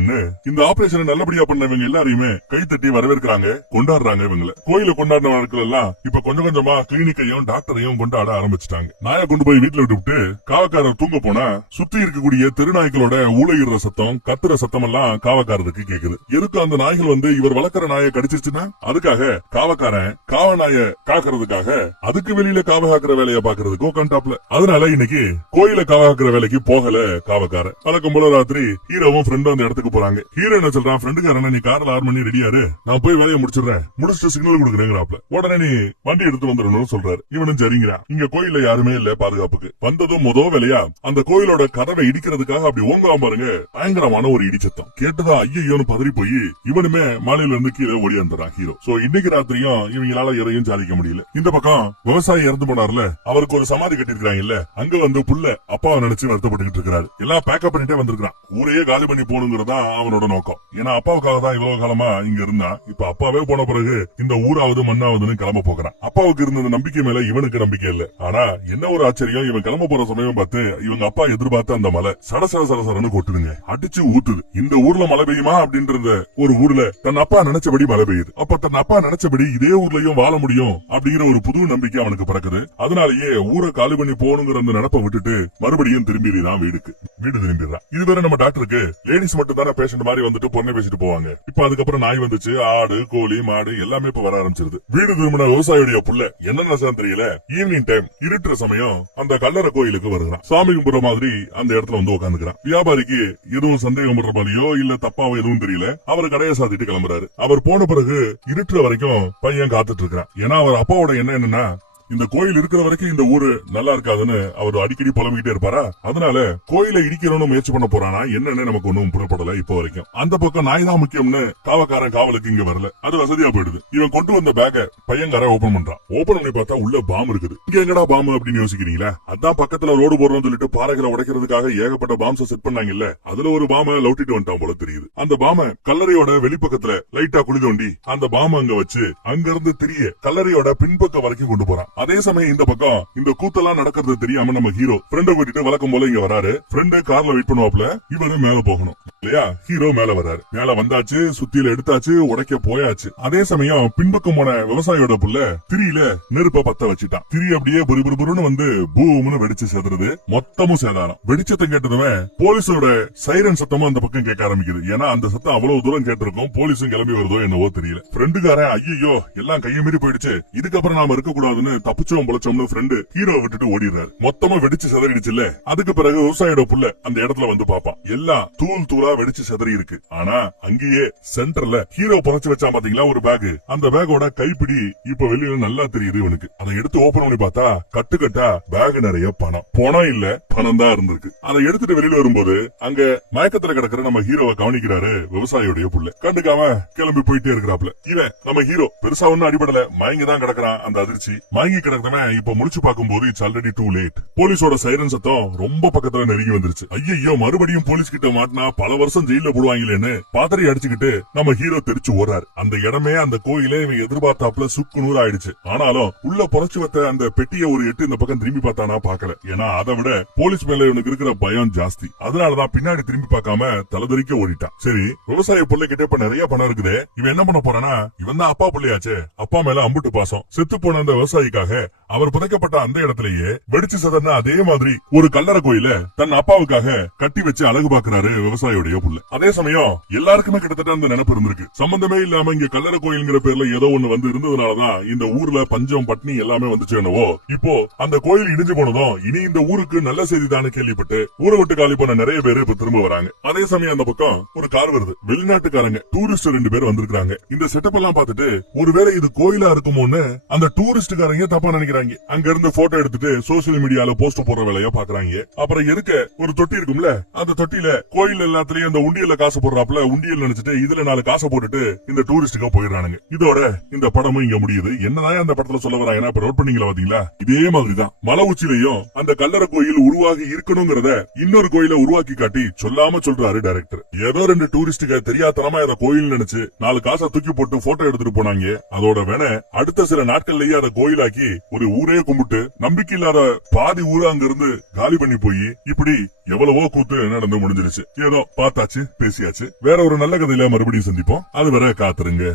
இந்த ஆபரேஷன் நல்லபடியா பண்ணவங்க எல்லாரையுமே கை தட்டி வரவேற்கிறாங்க, கொண்டாடுறாங்க. இவங்களை கோயில கொண்டாடினவர்கள் எல்லாம் இப்ப கொஞ்சம் கொஞ்சமா கிளினிக்கையும் டாக்டரையும் கொண்டாட ஆரம்பிச்சுட்டாங்க. நாயை கொண்டு போய் வீட்டுல விட்டு காவக்காரர் தூங்க போனா சுத்தி இருக்கக்கூடிய தெருநாய்களோட ஊழையிடுற சத்தம் கத்துற சத்தம் எல்லாம் காவக்காரருக்கு கேக்குது. எதுக்கு அந்த நாய்கள் இவர் வளர்க்கிற நாயை கடிச்சிருச்சுன்னா அதுக்காக காவக்காரன் காவ நாயை காக்குறதுக்காக அதுக்கு வெளியில காவ காக்குற வேலையை பாக்குறதுக்கு உட்காந்துட்டாப்ல. அதனால இன்னைக்கு கோயில காவ காக்குற வேலைக்கு போகல காவக்காரன். வழக்கம் போல ராத்திரி ஹீரோவும் ஃப்ரெண்டும் அந்த இடத்துக்கு போறாங்க. ஹீரோ என்ன சொல்றான், ஃப்ரெண்டுக்காரன் நீ கார்ல 6 மணி ரெடியாரு, நான் போய் வேலையை முடிச்சிடுறேன், முடிச்சுட்டு சிக்னல் கொடுக்குறேங்கிறாப்ல. உடனே நீ வண்டி எடுத்து வந்துடணும்னு சொல்றாரு. இவனும் சரிங்கிறான். இங்க கோயில்ல யாருமே இல்ல பாதுகாப்புக்கு. வந்ததும் முதல் வேலையா அந்த கோயிலோட கதவை இடிக்கிறதுக்காக அப்படி ஓங்கா பாருங்க பயங்கரமான ஒரு இடிச்சத்தம் கேட்டதா ஐயோன்னு பதறி போய் இவனுமே மாலையில இருந்து கீழே ஓடியாந்துறான் ஹீரோ. சோ இன்னைக்கு ராத்திரியும் இவங்களால எதையும் சாதிக்க முடியல. இந்த பக்கம் விவசாயி இறந்து போனார்ல, அவருக்கு ஒரு சமாதி கட்டிருக்காங்கல்ல, அங்க புள்ள அப்பாவை நினைச்சு வருத்தப்பட்டு இருக்காரு. எல்லாம் பேக்கப் பண்ணிட்டே வந்திருக்கான். ஊரையே காலி பண்ணி போகணுங்கிறதா அவனோட நோக்கம். ஏன்னா அப்பாவுக்காக தான் இவ்வளவு காலமா இங்க இருந்தா, இப்ப அப்பாவே போன பிறகு இந்த ஊராவது மண்ணாவதுன்னு கிளம்ப போகிறான். அப்பாவுக்கு இருந்த நம்பிக்கை மேல இவனுக்கு நம்பிக்கை இல்ல. ஆனா என்ன ஒரு ஆச்சரியம், இவன் கிளம்ப போற சமயம் பார்த்து இவங்க அப்பா எதிர்பார்த்த அந்த மலை சடசரன்னு கொட்டுதுங்க, அடிச்சு ஊத்துது. இந்த ஊர்ல மழை பெய்யுமா அப்படின்றத ஒரு ஊர்ல தன் அப்பா நினைச்சபடி மழை பெய்யுது. அப்ப தன் அப்பா நினைச்சபடி இதே ஊர்லயும் வாழ முடியும் அப்படிங்கிற ஒரு புது நம்பிக்கை அவனுக்கு பிறக்குது. அதனாலேயே ஊரை காலி பண்ணி போகணுங்கிற அந்த நடப்பை விட்டுட்டு மறுபடியும் திரும்பிடுறான் வீடு திரும்பிடுறான். இது வேற நம்ம டாக்டருக்கு லேடிஸ் மட்டும் தானே பேஷண்ட் மாதிரி வந்துட்டு பொண்ணை பேசிட்டு போவாங்க. இப்ப அதுக்கப்புறம் நாய் வந்துச்சு, ஆடு கோழி மாடு எல்லாமே இப்ப வர ஆரம்பிச்சிருது. வீடு திரும்பின விவசாயியுடைய புள்ள என்ன நினைச்சான்னு தெரியல, ஈவினிங் டைம் இருட்டுற சமயம் அந்த கல்லறை கோயிலுக்கு வருகிறான். சாமி கும்பிடுற மாதிரி அந்த இடத்துல உட்காந்துக்கிறான். வியாபாரிக்கு எதுவும் சந்தேகம் பண்ற மாதிரியோ இல்ல தப்பாவோ எதுவும் தெரியல. அவர் கடையை சாத்திட்டு கிளம்புறாரு. அவர் போன பிறகு இருட்டுற வரைக்கும் பையன் காத்துட்டு இருக்கிறான். ஏன்னா அவர் அப்பாவோட என்ன என்னன்னா, இந்த கோயில் இருக்கிற வரைக்கும் இந்த ஊரு நல்லா இருக்காதுன்னு அவர் அடிக்கடி புலம்பிக்கிட்டே இருப்பாரா. அதனால கோயிலை இடிக்கணும்னு முயற்சி பண்ண போறானா என்னன்னு நமக்கு ஒன்னும் புறப்படல இப்ப வரைக்கும். அந்த பக்கம் நாய் தான் முக்கியம்னு காவக்காரன் காவலுக்கு இங்க வரல. அது வசதியா போயிடுது. இவன் கொண்டு வந்த பேக்க பையன்கார ஓபன் பண்றான். ஓபன் பண்ணி பார்த்தா உள்ள பாம் இருக்குது. இங்க எங்கடா பாம் அப்படின்னு யோசிக்கிறீங்களா? அதான் பக்கத்துல ரோடு போடுறோம்னு சொல்லிட்டு பாறைகளை உடைக்கிறதுக்காக ஏகப்பட்ட பாம்ஸ செட் பண்ணாங்கல்ல, அதுல ஒரு பாம லவுட்டிட்டு வந்துட்டான் போல தெரியுது. அந்த பாம கல்லறையோட வெளிப்பக்கத்துல லைட்டா குழி தோண்டி அந்த பாம அங்க வச்சு அங்க இருந்து திரிய கல்லறையோட பின்பக்கம் வரைக்கும் கொண்டு போறான். அதே சமயம் இந்த பக்கம் இந்த கூத்தெல்லாம் நடக்கிறது தெரியாம நம்ம ஹீரோ ஃப்ரெண்ட கூட்டிட்டு வழக்கம் போல இங்க வராரு. ஃப்ரெண்டு கார்ல வெயிட் பண்ணுவாப்ல, இவரு மேல போகணும் இல்லையா. ஹீரோ மேல வராரு. மேல வந்தாச்சு, சுத்தியில எடுத்தாச்சு, உடைக்க போயாச்சு. அதே சமயம் பின்பக்கம் போன விவசாயியோட புள்ள திரியில நெருப்ப பத்த வச்சுட்டான். திரி அப்படியே புரிபுறுன்னு பூம்னு வெடிச்சு செதுறது. மொத்தமும் சேதாரம். வெடிச்சத்தை கேட்டதுமே போலீஸோட சைரன் சத்தமும் அந்த பக்கம் கேட்க ஆரம்பிக்குது. ஏன்னா அந்த சத்தம் அவ்வளவு தூரம் கேட்டிருக்கும். போலீஸும் கிளம்பி வருதோ என்னவோ தெரியல. ஃப்ரெண்டுக்காரன் ஐயோ எல்லாம் கையை மீறி போயிடுச்சு, இதுக்கப்புறம் நாம இருக்க கூடாதுன்னு தப்பிச்சோம் பொழைச்சோம்னு ஃப்ரெண்டு ஹீரோ விட்டுட்டு ஓடிடுறாரு. மொத்தமா வெடிச்சு செதறிடுச்சுல்ல. அதுக்கு பிறகு விவசாயியோட புள்ள அந்த இடத்துல பாப்பான். எல்லாம் தூள் தூளா வெடிச்சு செதறி இருக்கு. ஆனா அங்கேயே சென்டர்ல ஹீரோ புதைச்சு வச்சா பாத்தீங்களா ஒரு பேக். அந்த பேக்கோட கைப்பிடி இப்ப வெளியில நல்லா தெரியுது இவனுக்கு. அதை எடுத்து ஓபன் பண்ணி பார்த்தா கட்டுக்கட்டா பேக் நிறைய பணம் இல்ல பணம் தான் இருந்திருக்கு. அதை எடுத்துட்டு வெளியில வரும்போது அங்க மயக்கத்துல கிடக்குற நம்ம ஹீரோவை கவனிக்கிறாரு விவசாயியோடைய புள்ள. கண்டுக்காம கிளம்பி போயிட்டே இருக்கிறாப்ல. இவன் நம்ம ஹீரோ பெருசா ஒன்னும் அடிபடல, மயங்கி தான் கிடக்குறான். அந்த அதிர்ச்சி மயங்கி கிடக்குறவன் இப்ப முடிச்சு பார்க்கும்போது இட்ஸ் ஆல்ரெடி டூ லேட். போலீஸோட சைரன் சத்தம் ரொம்ப பக்கத்துல நெருங்கி வந்துருச்சு. ஐயோ மறுபடியும் போலீஸ் கிட்ட மாட்டினா பல வருஷம் ஜெயில போடுவாங்களேன்னு பாத்தரி அடிச்சுக்கிட்டு நம்ம ஹீரோ தெரிச்சு ஓடுறாரு. அந்த இடமே அந்த கோயிலே இவன் எதிர்பார்த்தாப்புல சுக்கு நூறு ஆயிடுச்சு. ஆனாலும் உள்ள புறச்சு வைத்த அந்த பெட்டியை ஒரு எட்டு இந்த பக்கம் திரும்பி பார்த்தானா பாக்கல. ஏன்னா அதை விட போலீஸ் மேல இவனுக்கு இருக்கிற பயம் ஜாஸ்தி. அதனாலதான் பின்னாடி திரும்பி பார்க்காம தலதறிக்க ஓடிட்டான். சரி, விவசாய பிள்ளை கிட்ட இப்ப நிறைய பணம் இருக்குது. இவன் என்ன பண்ண போறானா, இவன் தான் அப்பா பிள்ளையாச்சே, அப்பா மேல அம்புட்டு பாசம். செத்து போன அந்த விவசாயிக்காக அவர் புதைக்கப்பட்ட அந்த இடத்திலேயே வெடிச்சு சதர்ன அதே மாதிரி ஒரு கல்லறை கோயில தன் அப்பாவுக்காக கட்டி வச்சு அழகு பாக்குறாரு விவசாயியோட பழைய புள்ள. அதே சமயம் எல்லாருக்குமே கிட்டத்தட்ட அந்த நினைப்பு இருந்திருக்கு. சம்பந்தமே இல்லாம இங்க கல்லறை கோயில்ங்கிற பேர்ல ஏதோ ஒண்ணு வந்து இருந்ததுனாலதான் இந்த ஊர்ல பஞ்சம் பட்னி எல்லாமே வந்துச்சு என்னவோ. இப்போ அந்த கோயில் இடிஞ்சு போனதும் இனி இந்த ஊருக்கு நல்ல செய்தி தானே கேள்விப்பட்டு ஊரை விட்டு காலி பண்ண நிறைய பேர் இப்ப திரும்ப வராங்க. அதே சமயம் அந்த பக்கம் ஒரு கார் வருது. வெளிநாட்டுக்காரங்க டூரிஸ்ட் 2 பேர் வந்திருக்காங்க. இந்த செட்டப் எல்லாம் பார்த்துட்டு ஒருவேளை இது கோயிலா இருக்குமோன்னு அந்த டூரிஸ்டுக்காரங்க தப்பா நினைக்கிறாங்க. அங்க இருந்து போட்டோ எடுத்துட்டு சோசியல் மீடியால போஸ்ட் போடுற வேலையா பாக்குறாங்க. அப்புறம் இருக்க ஒரு தொட்டி இருக்கும்ல, அந்த தொட்டில கோயில் எல்லாத்துலயும் இந்த உண்டியல்ல காசு போடுறாப்புல உண்டியல் நினைச்சிட்டு இதுல 4 காசை போட்டுட்டு இந்த டூரிஸ்டுக்கா போயிடுறானுங்க. இதோட இந்த படமும் இங்க முடியுது. என்னதான் அந்த படத்துல சொல்ல வராங்கன்னா இப்ப நோட் பண்ணீங்களா பாத்தீங்களா? இதே மாதிரிதான் மலை உச்சிலையும் அந்த கல்லறை கோயில் உருவாகி இருக்கணுங்கிறத இன்னொரு கோயிலை உருவாக்கி காட்டி சொல்லாம சொல்றாரு டைரக்டர். ஏதோ 2 டூரிஸ்டுக தெரியாதனமா இத கோயில் நினைச்சு 4 காசை தூக்கி போட்டு போட்டோ எடுத்துட்டு போனாங்க. அதோட வேண அடுத்த சில நாட்கள்லயே அதை கோயிலாக்கி ஒரு ஊரே கும்பிட்டு நம்பிக்கை இல்லாத பாதி ஊரு அங்க இருந்து காலி பண்ணி போய் இப்படி எவ்வளவோ கூத்து நடந்து முடிஞ்சிருச்சு. ஏதோ பார்த்தாச்சு, பேசியாச்சு. வேற ஒரு நல்ல கதையில மறுபடியும் சந்திப்போம். அது வரை காத்துருங்க.